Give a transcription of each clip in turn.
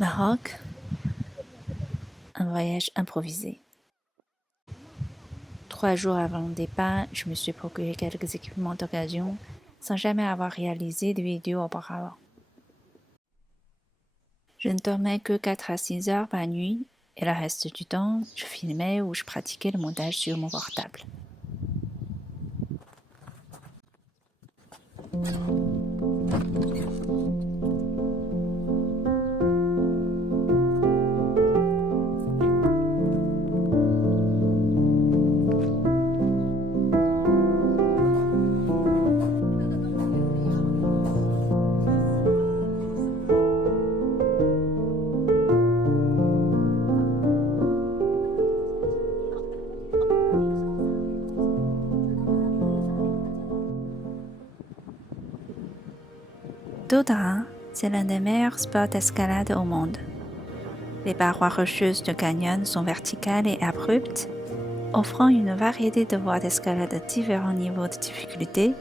Maroc, un voyage improvisé. 3 jours avant le départ, je me suis procuré quelques équipements d'occasion sans jamais avoir réalisé de vidéos auparavant. Je ne dormais que 4 à 6 heures par nuit et le reste du temps, je filmais ou je pratiquais le montage sur mon portable. Doudra, c'est l'un des meilleurs spots d'escalade au monde. Les parois rocheuses du canyon sont verticales et abruptes, offrant une variété de voies d'escalade de différents niveaux de difficulté,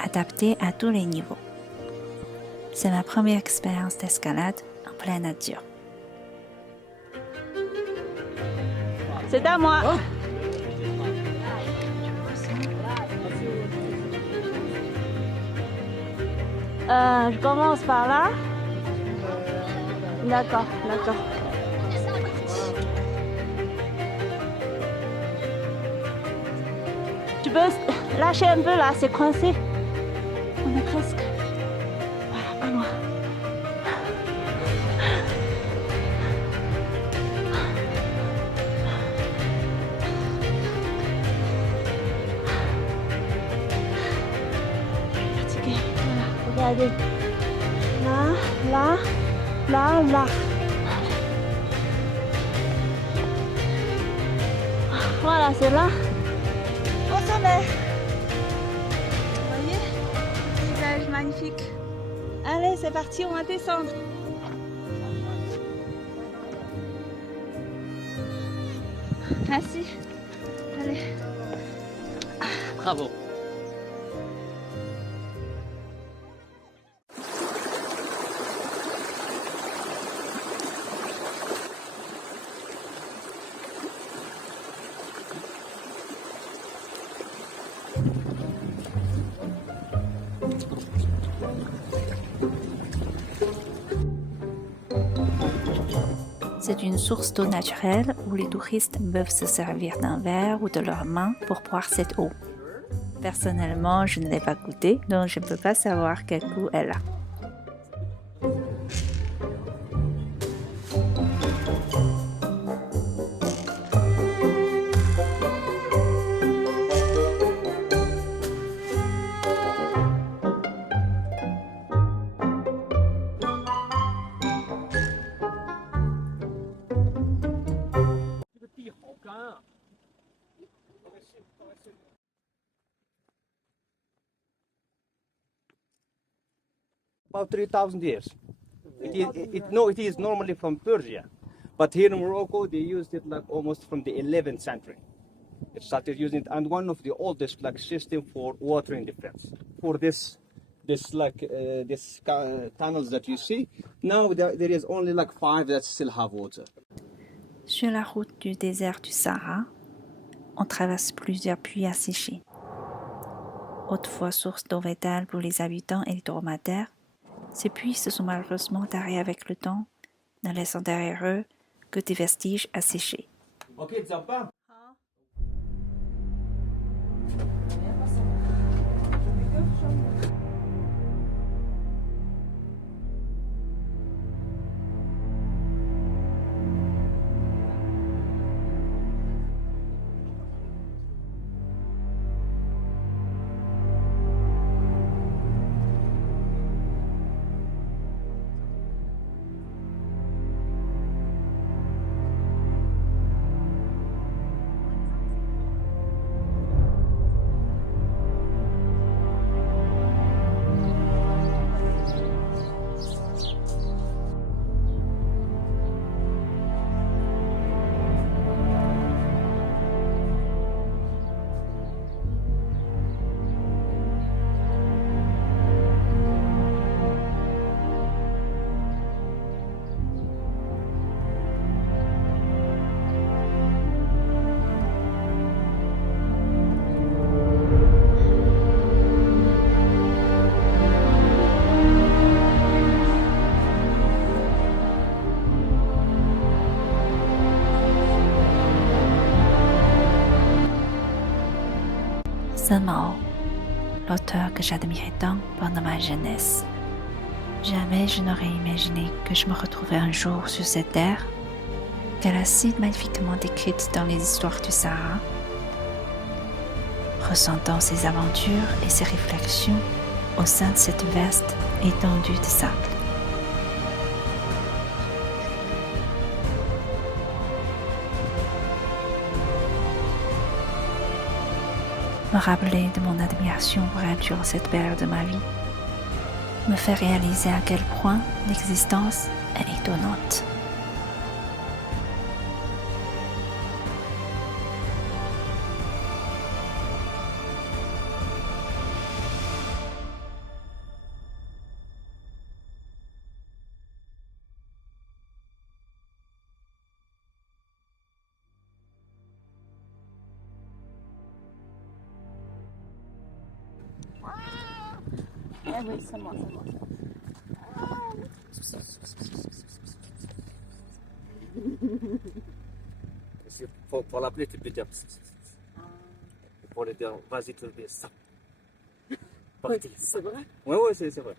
adaptées à tous les niveaux. C'est ma première expérience d'escalade en pleine nature. C'est à moi. Oh. Je commence par là. D'accord, d'accord. Tu peux lâcher un peu là, c'est coincé. On est presque. Voilà, pas loin. Je suis fatiguée. Voilà, regardez. Là. Voilà, c'est là. Au sommet. Vous voyez? Paysage magnifique. Allez, c'est parti, on va descendre. Merci. Allez. Bravo. C'est une source d'eau naturelle où les touristes peuvent se servir d'un verre ou de leurs mains pour boire cette eau. Personnellement, je ne l'ai pas goûtée, donc je ne peux pas savoir quel goût elle a. About 3,000 years. It is normally from Persia, but here in Morocco they used it like almost from the 11th century. It started using it, and one of the oldest like system for watering the plants. For this tunnels that you see, now there is only like 5 that still have water. Sur la route du désert du Sahara, on traverse plusieurs puits asséchés. Autrefois source d'eau vitale pour les habitants et les dromadaires, ces puits se sont malheureusement tarés avec le temps, ne laissant derrière eux que des vestiges asséchés. Okay, Zappa. Sun Mao, l'auteur que j'admirais tant pendant ma jeunesse. Jamais je n'aurais imaginé que je me retrouverais un jour sur cette terre, qu'elle a si magnifiquement décrite dans les histoires du Sahara, ressentant ses aventures et ses réflexions au sein de cette vaste étendue de sable. Me rappeler de mon admiration pour elle durant cette période de ma vie me fait réaliser à quel point l'existence est étonnante. Ah oui, c'est moi. Pour l'appeler, tu peux dire. Pour lui dire, vas-y, tu le dis ça. Oui, c'est vrai. Oui, c'est vrai.